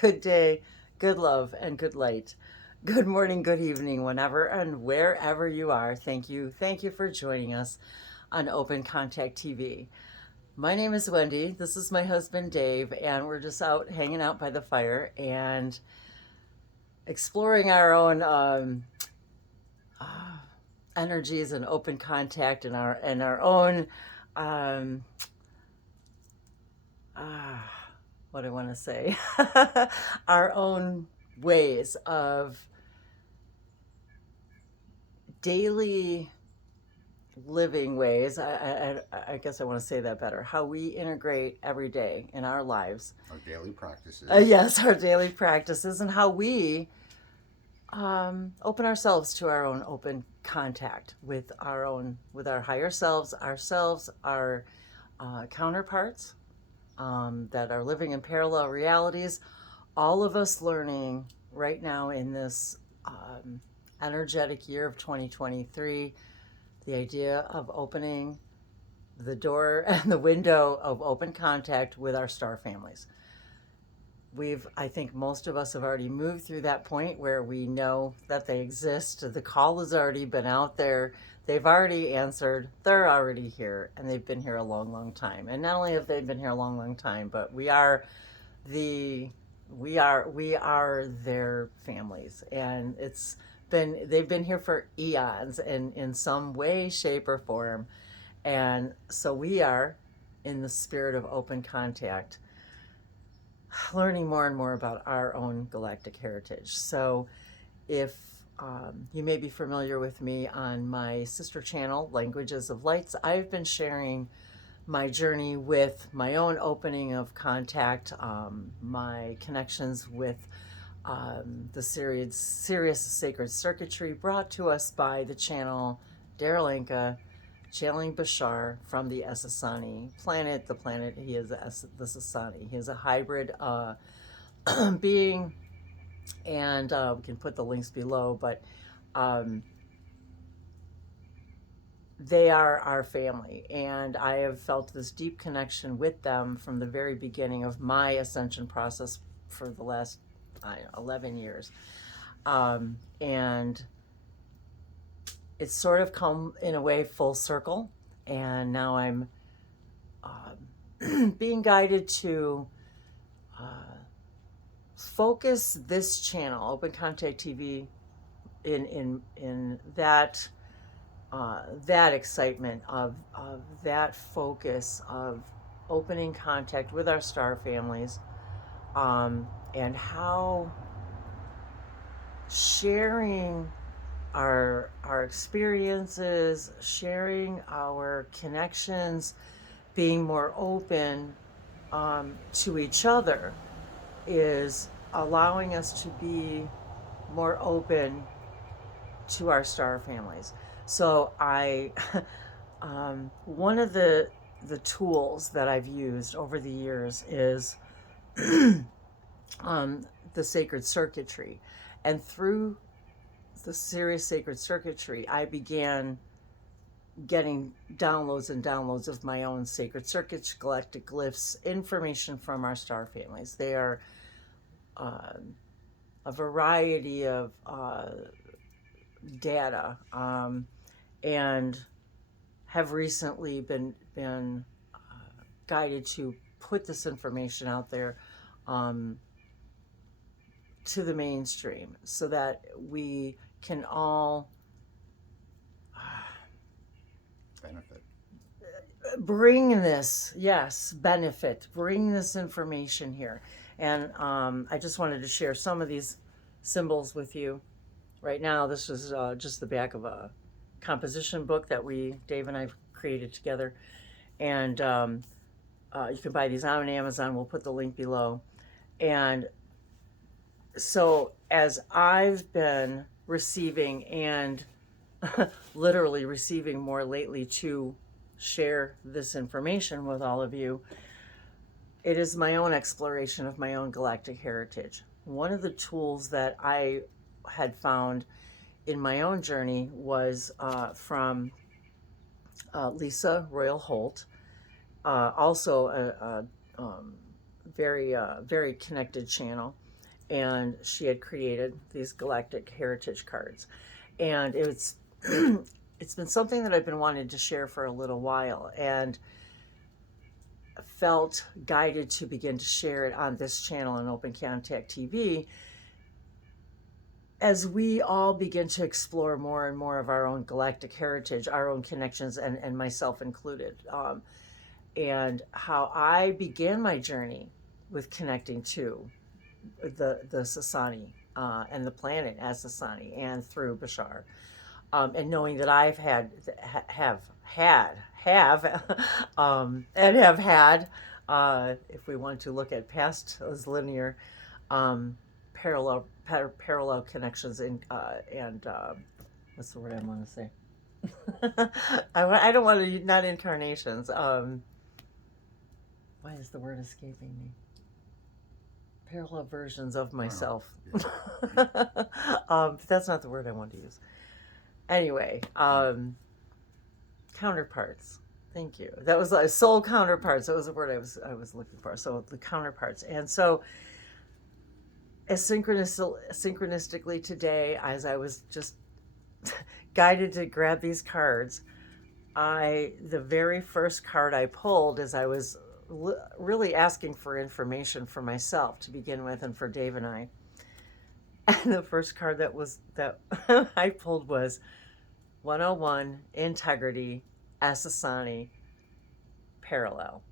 good day, good love, and good light. Good morning, good evening, whenever and wherever you are. Thank you. Thank you for joining us on Open Contact TV. My name is Wendy. This is my husband, Dave, and we're just out hanging out by the fire and exploring our own uh, energies and open contact and our own um, uh, what I want to say, our own ways of daily living ways. I guess I want to say that better. How we integrate every day in our lives. Our daily practices. Yes, our daily practices and how we open ourselves to our own open contact with with our higher selves, our counterparts that are living in parallel realities. All of us learning right now in this energetic year of 2023, the idea of opening the door and the window of open contact with our star families. I think most of us have already moved through that point where we know that they exist. The call has already been out there. They've already answered. They're already here, and they've been here a long, long time. And not only have they been here a long, long time, but the we are their families, and they've been here for eons in some way, shape, or form, and so we are in the spirit of open contact learning more and more about our own galactic heritage. So, if you may be familiar with me on my sister channel, Languages of Lights, I've been sharing my journey with my own opening of contact, my connections with the Sirius Sacred Circuitry brought to us by the channel Daryl Anka, channeling Bashar from the Essassani planet. The planet, he is the Sassani. He is a hybrid being, and we can put the links below, but um, they are our family, and I have felt this deep connection with them from the very beginning of my ascension process for the last 11 years. And it's sort of come in a way full circle, and now I'm being guided to focus this channel, Open Contact TV, in that excitement of that focus of opening contact with our star families, and how sharing our experiences, sharing our connections, being more open to each other is allowing us to be more open to our star families. So one of the tools that I've used over the years is the sacred circuitry, and through the Sirius Sacred Circuitry, I began getting downloads and downloads of my own sacred circuits, galactic glyphs, information from our star families. They are a variety of data, and have recently been guided to put this information out there to the mainstream so that we can all Benefit. bring this, yes, benefit, bring this information here. And I just wanted to share some of these symbols with you right now. This is just the back of a composition book that Dave and I created together. And you can buy these on Amazon. We'll put the link below. And so as I've been receiving and literally receiving more lately to share this information with all of you, it is my own exploration of my own galactic heritage. One of the tools that I had found in my own journey was from Lisa Royal Holt, also a very connected channel. and she had created these galactic heritage cards. And it's it's been something that I've been wanting to share for a little while, and felt guided to begin to share it on this channel on Open Contact TV, as we all begin to explore more and more of our own galactic heritage, our own connections, and myself included, and how I began my journey with connecting to the Sasani, and the planet as Sasani, and through Bashar, and knowing that I've and have had, if we want to look at past as linear, parallel connections in, and what's the word I want to say? I don't want to, not incarnations. Why is the word escaping me? Parallel versions of myself. That's not the word I want to use. Anyway, counterparts. Thank you. That was like soul counterparts. That was the word I was looking for. So the counterparts. And so, as synchronistically today, as I was just guided to grab these cards, the very first card I pulled, as I was really asking for information for myself to begin with, and for Dave and I. And the first card that I pulled was 101 Integrity Asasani Parallel.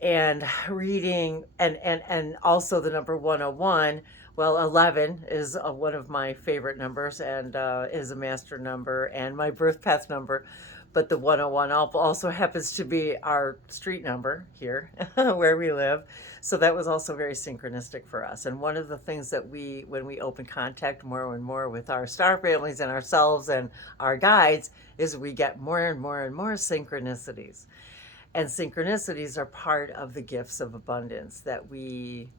And reading, and also the number 101. Well, 11 is one of my favorite numbers, and is a master number and my birth path number. But the 101 also happens to be our street number here where we live. So that was also very synchronistic for us. And one of the things that when we open contact more and more with our star families and ourselves and our guides, is we get more and more and more synchronicities. And synchronicities are part of the gifts of abundance that we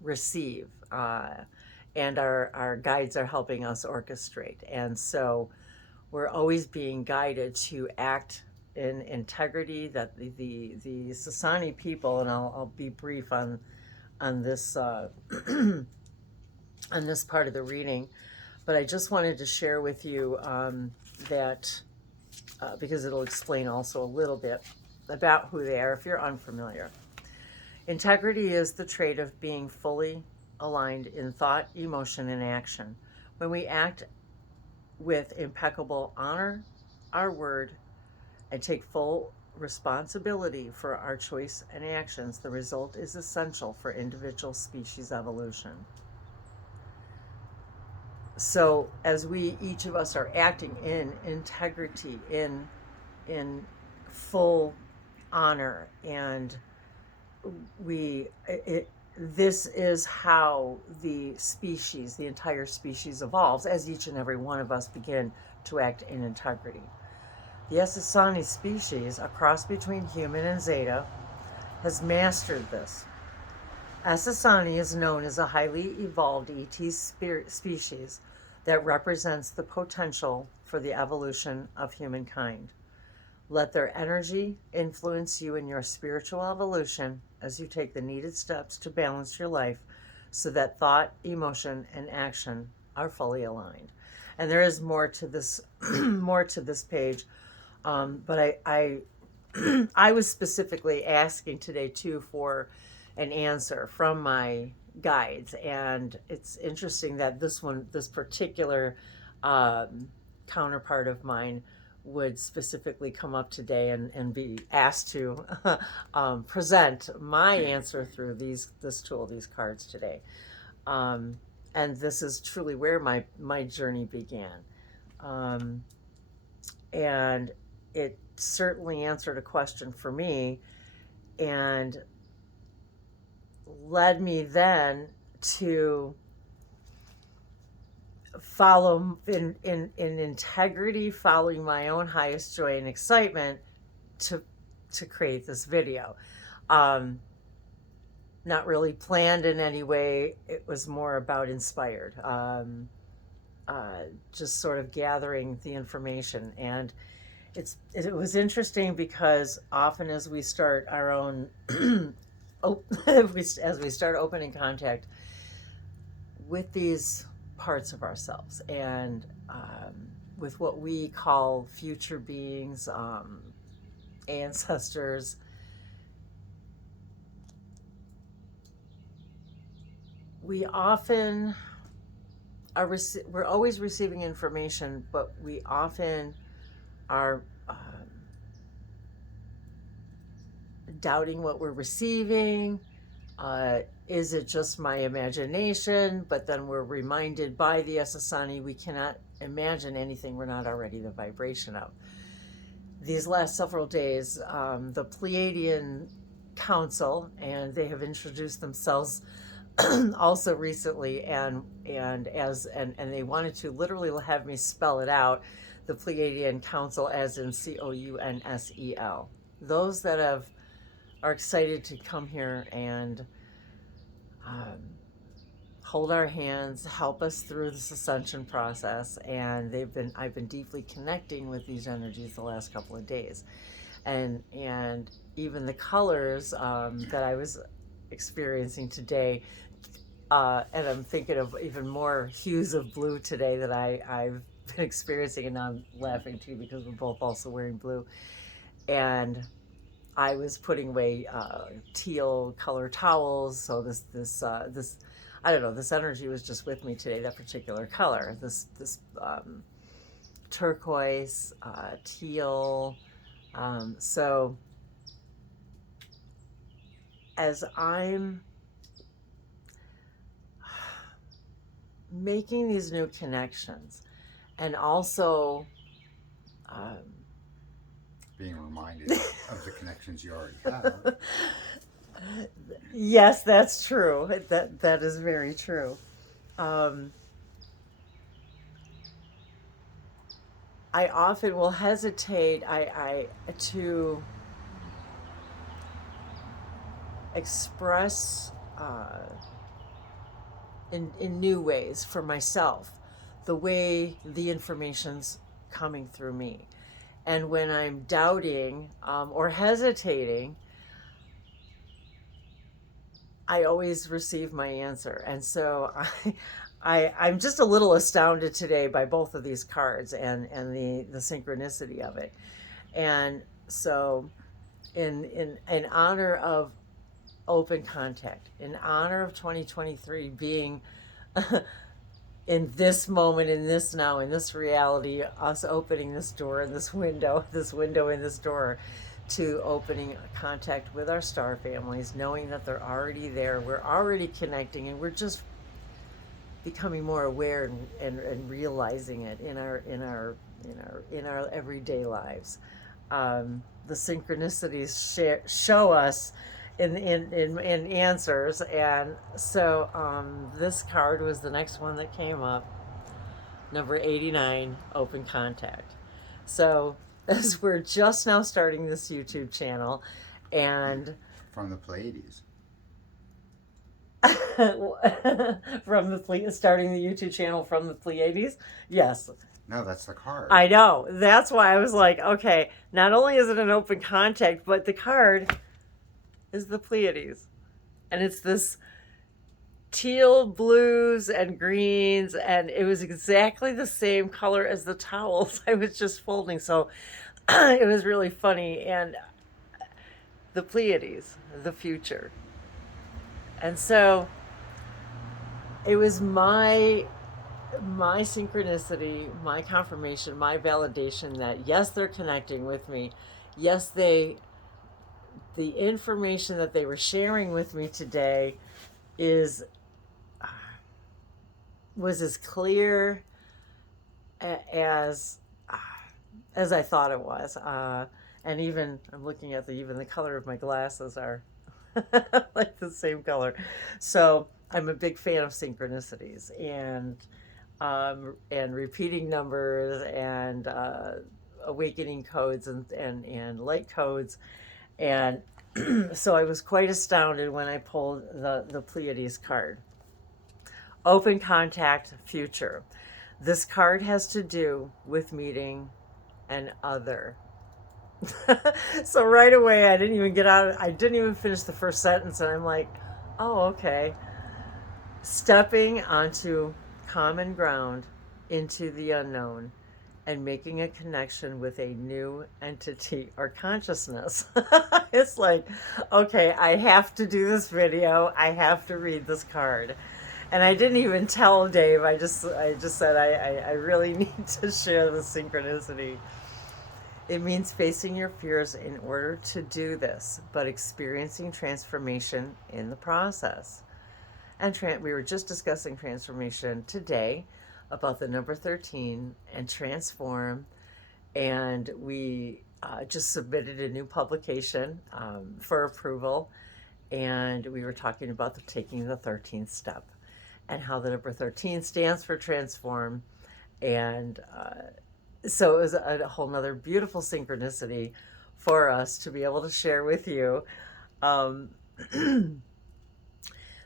receive. And our guides are helping us orchestrate. And so we're always being guided to act in integrity, that the Sasani people, and I'll be brief on this on this part of the reading, but I just wanted to share with you that because it'll explain also a little bit about who they are if you're unfamiliar. Integrity is the trait of being fully aligned in thought, emotion, and action. When we act with impeccable honor, our word, and take full responsibility for our choice and actions, the result is essential for individual species evolution. So as each of us are acting in integrity, in full honor, and this is how the entire species evolves, as each and every one of us begin to act in integrity. The Asasani species, a cross between human and Zeta, has mastered this. Asasani is known as a highly evolved ET species that represents the potential for the evolution of humankind. Let their energy influence you in your spiritual evolution as you take the needed steps to balance your life so that thought, emotion, and action are fully aligned. And there is more to this page, but I I was specifically asking today too for an answer from my guides, and it's interesting that this particular counterpart of mine would specifically come up today and be asked to present my answer through this tool, these cards today. And this is truly where my journey began. And it certainly answered a question for me, and led me then to follow in integrity, following my own highest joy and excitement to create this video. Not really planned in any way. It was more about inspired, just sort of gathering the information. And it was interesting because often as we start our own as we start opening contact with these parts of ourselves and with what we call future beings, ancestors, we often we're always receiving information, but we often are doubting what we're receiving. Is it just my imagination? But then we're reminded by the Essassani we cannot imagine anything we're not already the vibration of. These last several days, the Pleiadian Council, and they have introduced themselves also recently, and they wanted to literally have me spell it out, the Pleiadian Council as in COUNSEL. Those that are excited to come here and hold our hands, help us through this ascension process, and I've been deeply connecting with these energies the last couple of days, and even the colors that I was experiencing today, and I'm thinking of even more hues of blue today that I've been experiencing, and now I'm laughing too because we're both also wearing blue, and I was putting away teal color towels, so this I don't know, this energy was just with me today, that particular color, this turquoise, teal, so as I'm making these new connections and also being reminded of the connections you already have. Yes, that's true. That is very true. I often will hesitate to express in new ways for myself the way the information's coming through me. And when I'm doubting or hesitating, I always receive my answer. And so I'm just a little astounded today by both of these cards and the synchronicity of it. And so in honor of open contact, in honor of 2023 being in this moment, in this now, in this reality, us opening this door and this window and this door to opening contact with our star families, knowing that they're already there, we're already connecting, and we're just becoming more aware and realizing it in our everyday lives. The synchronicities show us in answers, and so this card was the next one that came up, number 89, open contact. So as we're just now starting this YouTube channel, and from the Pleiades. Starting the YouTube channel from the Pleiades, yes. No, that's the card. I know. That's why I was like, okay, not only is it an open contact, but the card is the Pleiades. And it's this teal, blues, and greens, and it was exactly the same color as the towels I was just folding. So it was really funny. And the Pleiades, the future. And so it was my synchronicity, my confirmation, my validation that yes, they're connecting with me. Yes, the information that they were sharing with me today was as clear as I thought it was. And even I'm looking at even the color of my glasses are like the same color. So I'm a big fan of synchronicities and repeating numbers and awakening codes and light codes. And so I was quite astounded when I pulled the Pleiades card. Open contact, future. This card has to do with meeting an other. So right away, I didn't even finish the first sentence, and I'm like, Oh, okay. Stepping onto common ground into the unknown and making a connection with a new entity or consciousness. It's like, okay, I have to do this video. I have to read this card. And I didn't even tell Dave. I just said I really need to share the synchronicity. It means facing your fears in order to do this, but experiencing transformation in the process. And we were just discussing transformation today about the number 13 and transform. And we just submitted a new publication for approval. And we were talking about taking the 13th step and how the number 13 stands for transform. And so it was a whole nother beautiful synchronicity for us to be able to share with you. Um,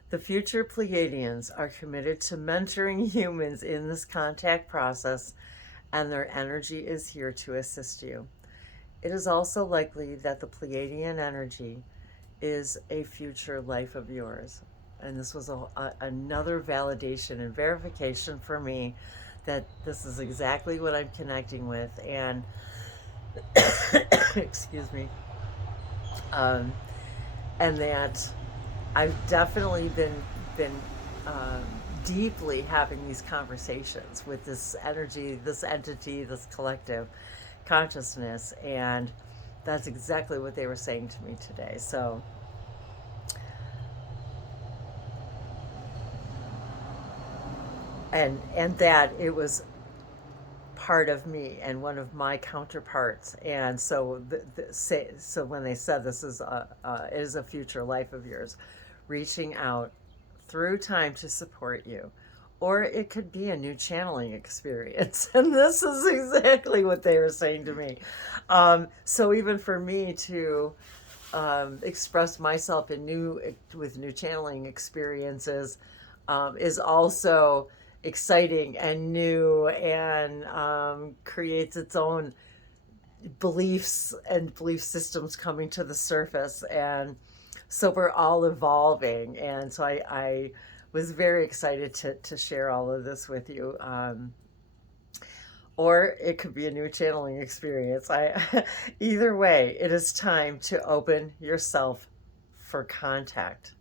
The future Pleiadians are committed to mentoring humans in this contact process, and their energy is here to assist you. It is also likely that the Pleiadian energy is a future life of yours. And this was another validation and verification for me that this is exactly what I'm connecting with. And, excuse me, um, and that I've definitely been um, deeply having these conversations with this energy, this entity, this collective consciousness, and that's exactly what they were saying to me today. So, and that it was part of me and one of my counterparts, and so so when they said this is it is a future life of yours, reaching out through time to support you, or it could be a new channeling experience. And this is exactly what they were saying to me. So even for me to express myself in with new channeling experiences is also exciting and new, and creates its own beliefs and belief systems coming to the surface. And so we're all evolving. And so I was very excited to share all of this with you. Or it could be a new channeling experience. Either way, it is time to open yourself for contact.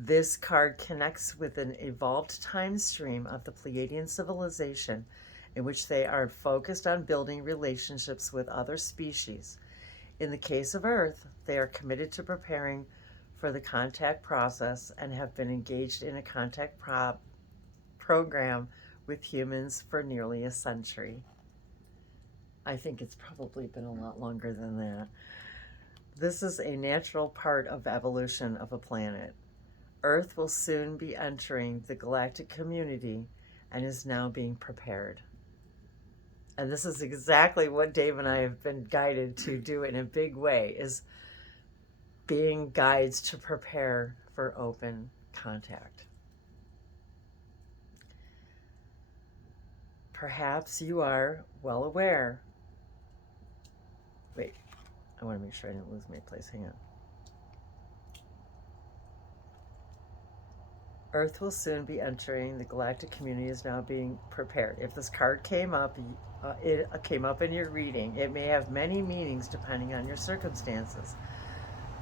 This card connects with an evolved time stream of the Pleiadian civilization, in which they are focused on building relationships with other species. In the case of Earth, they are committed to preparing for the contact process and have been engaged in a contact program with humans for nearly a century. I think it's probably been a lot longer than that. This is a natural part of evolution of a planet. Earth will soon be entering the galactic community and is now being prepared. And this is exactly what Dave and I have been guided to do in a big way, is being guides to prepare for open contact. Perhaps you are well aware. Wait, I want to make sure I didn't lose my place. Hang on. Earth will soon be entering the galactic community is now being prepared. If this card came up, it came up in your reading, it may have many meanings depending on your circumstances.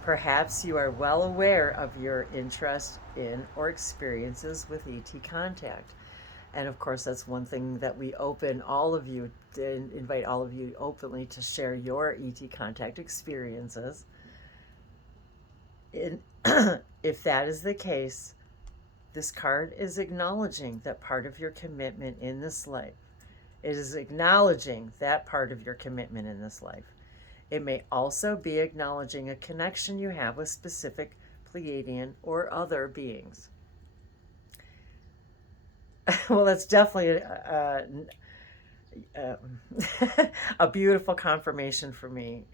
Perhaps you are well aware of your interest in or experiences with ET contact. And of course, that's one thing that we open all of you, invite all of you openly to share your ET contact experiences. If that is the case, this card is acknowledging that part of your commitment in this life. It is acknowledging that part of your commitment in this life. It may also be acknowledging a connection you have with specific Pleiadian or other beings. Well, that's definitely a beautiful confirmation for me.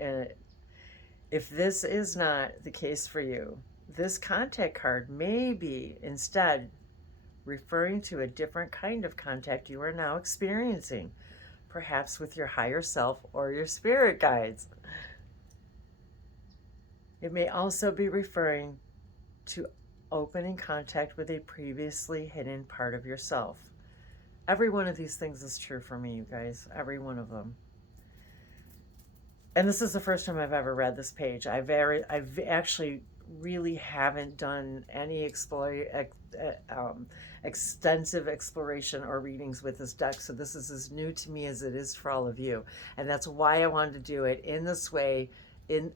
If this is not the case for you, this contact card may be instead referring to a different kind of contact you are now experiencing, perhaps with your higher self or your spirit guides. It may also be referring to opening contact with a previously hidden part of yourself. Every one of these things is true for me, you guys. Every one of them. And this is the first time I've ever read this page. I've actually really haven't done any extensive exploration or readings with this deck, so this is as new to me as it is for all of you, and that's why I wanted to do it in this way, in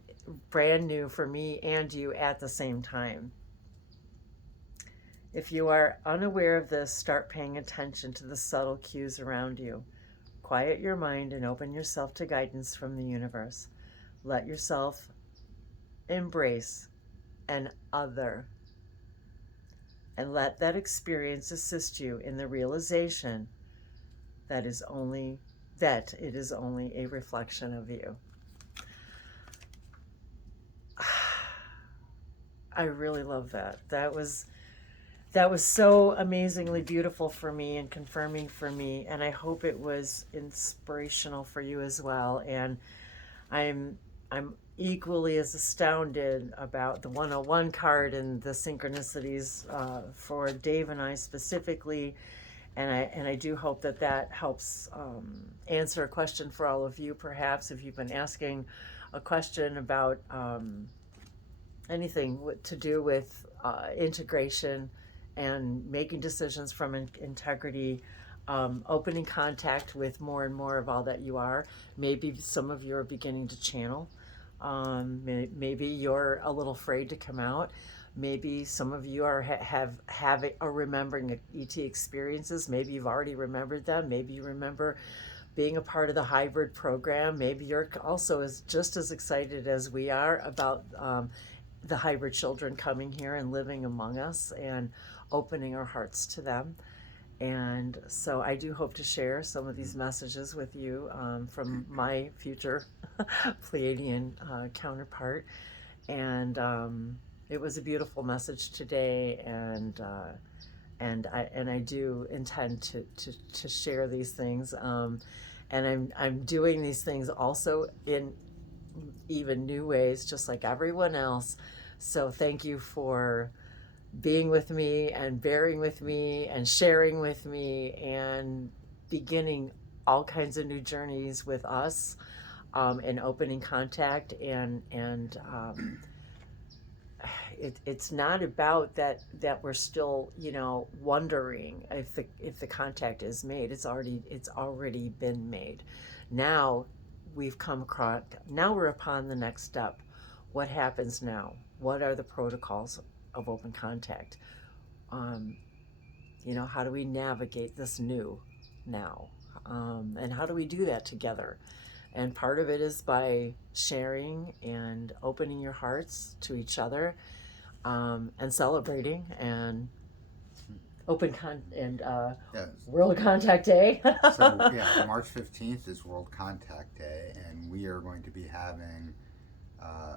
brand new for me and you at the same time. If you are unaware of this, start paying attention to the subtle cues around you. Quiet your mind and open yourself to guidance from the universe. Let yourself embrace an other, and let that experience assist you in the realization that it is only a reflection of you. I really love that. That was so amazingly beautiful for me and confirming for me, and I hope it was inspirational for you as well. And I'm equally as astounded about the 101 card and the synchronicities for Dave and I specifically, and I do hope that helps answer a question for all of you. Perhaps if you've been asking a question about anything to do with integration and making decisions from integrity, opening contact with more and more of all that you are. Maybe some of you are beginning to channel. Maybe you're a little afraid to come out. Maybe some of you are are remembering ET experiences. Maybe you've already remembered them. Maybe you remember being a part of the hybrid program. Maybe you're also just as excited as we are about the hybrid children coming here and living among us and opening our hearts to them. And so I do hope to share some of these messages with you from my future Pleiadian counterpart. And it was a beautiful message today, and I do intend to share these things. And I'm doing these things also in even new ways, just like everyone else. So thank you for being with me and bearing with me and sharing with me and beginning all kinds of new journeys with us, and opening contact. And it's not about that we're still, wondering if the contact is made. It's already been made. Now we've come across, now we're upon the next step. What happens now? What are the protocols of open contact? How do we navigate this new now? And how do we do that together? And part of it is by sharing and opening your hearts to each other, and celebrating and Yes. World Contact Day. So March 15th is World Contact Day, and we are going to be having a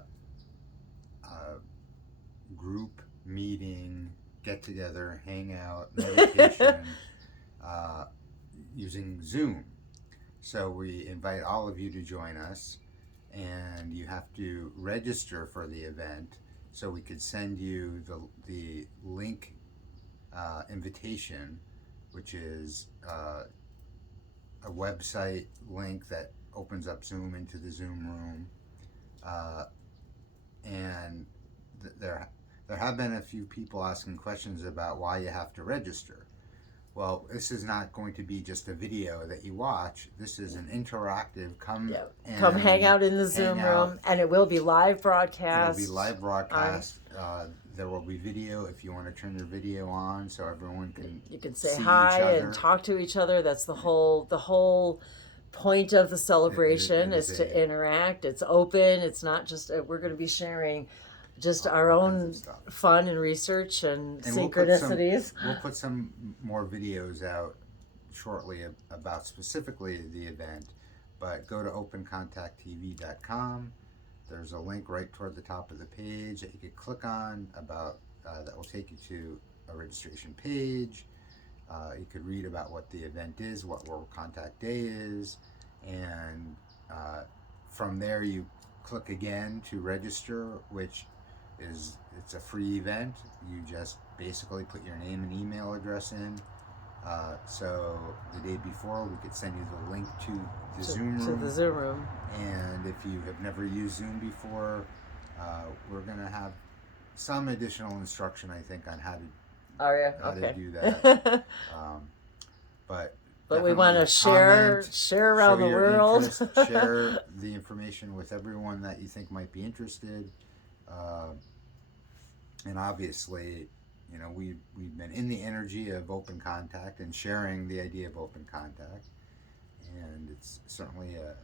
group meeting, get together, hang out, meditation, using Zoom. So we invite all of you to join us, and you have to register for the event so we could send you the link invitation, which is a website link that opens up Zoom into the Zoom room. And there have been a few people asking questions about why you have to register. Well, this is not going to be just a video that you watch. This is an interactive. Come hang out in the Zoom room, and it will be live broadcast. It'll be live broadcast. There will be video if you want to turn your video on, so everyone can. You can say see hi each other and talk to each other. That's the whole point of the celebration is to interact. It's open. It's not just we're going to be sharing just our own fun and research and synchronicities. We'll put some more videos out shortly about specifically the event, but go to opencontacttv.com. There's a link right toward the top of the page that you could click on that will take you to a registration page. You could read about what the event is, what World Contact Day is, and from there you click again to register, which is it's a free event. You just basically put your name and email address in. So the day before, we could send you the link to the Zoom room. To the Zoom room. And if you have never used Zoom before, we're going to have some additional instruction, I think, on how to do that. But we want to share around the world. Share the information with everyone that you think might be interested. And obviously, we've been in the energy of open contact and sharing the idea of open contact. And it's certainly a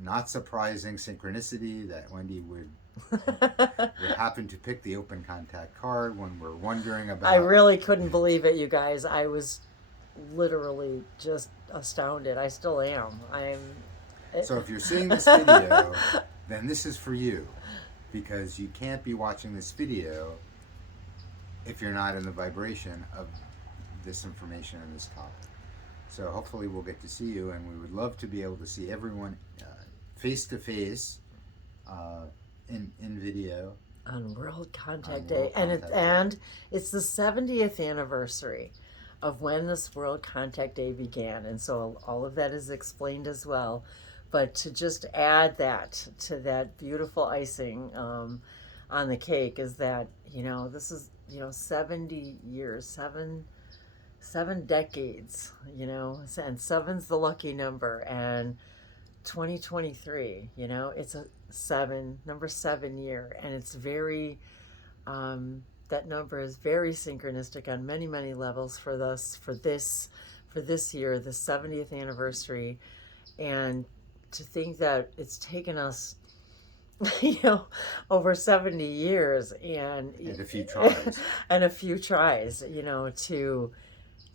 not surprising synchronicity that Wendy would happen to pick the open contact card when we're wondering about. I really couldn't believe it, you guys. I was literally just astounded. I still am. So if you're seeing this video, then this is for you, because you can't be watching this video if you're not in the vibration of this information and this topic. So hopefully we'll get to see you, and we would love to be able to see everyone face to face in video on World Contact Day. And it's the 70th anniversary of when this World Contact Day began, and so all of that is explained as well. But to just add that to that beautiful icing on the cake is that this is 70 years, seven decades, and seven's the lucky number, and 2023, it's a number 7 year, and it's very that number is very synchronistic on many, many levels for this year, the 70th anniversary. And to think that it's taken us over 70 years and a few tries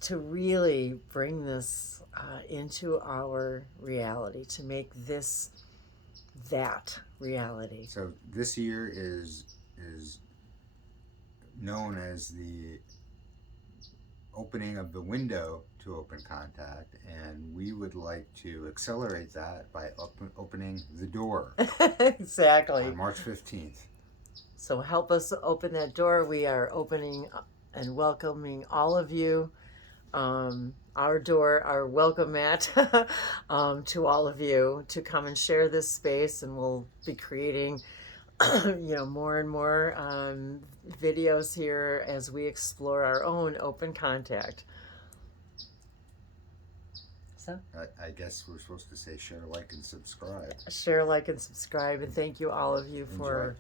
to really bring this into our reality, to make this that reality. So this year is known as the opening of the window to open contact, and we would like to accelerate that by opening the door. Exactly. On March 15th. So help us open that door. We are opening and welcoming all of you. Our door, our welcome mat to all of you to come and share this space, and we'll be creating more and more videos here as we explore our own open contact. So I guess we're supposed to say share, like, and subscribe. Share, like, and subscribe, and thank you all of you for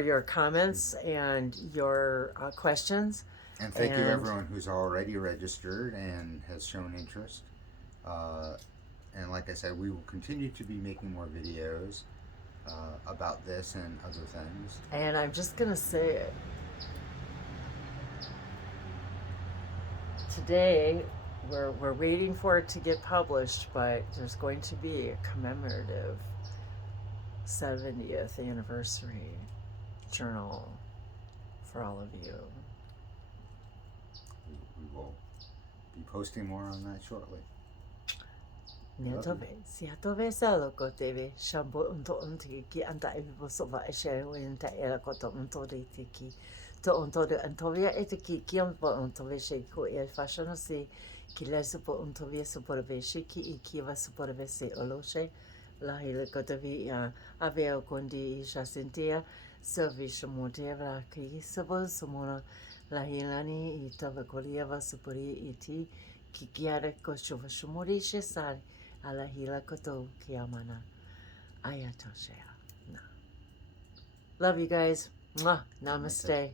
your comments and your questions. And thank you everyone who's already registered and has shown interest. And like I said, we will continue to be making more videos about this and other things. And I'm just going to say it. Today, we're waiting for it to get published, but there's going to be a commemorative 70th anniversary journal for all of you. We will be posting more on that shortly. Siatove saloko teve shambo unto untiki anta ibosova esherwinta era koto untori tiki to untori antovia etiki kiampo untove sheko e fashion si kilesupo untovia suporve shiki ikiva suporve se oloshe la hele kotovi aveo kondi jacintia service moteva ki sabo sumona la hilani itava kolieva supori iti kikiare koshova shumori shesari Alahila koto kiamana ayatoshea. Love you guys. Mwah. Namaste.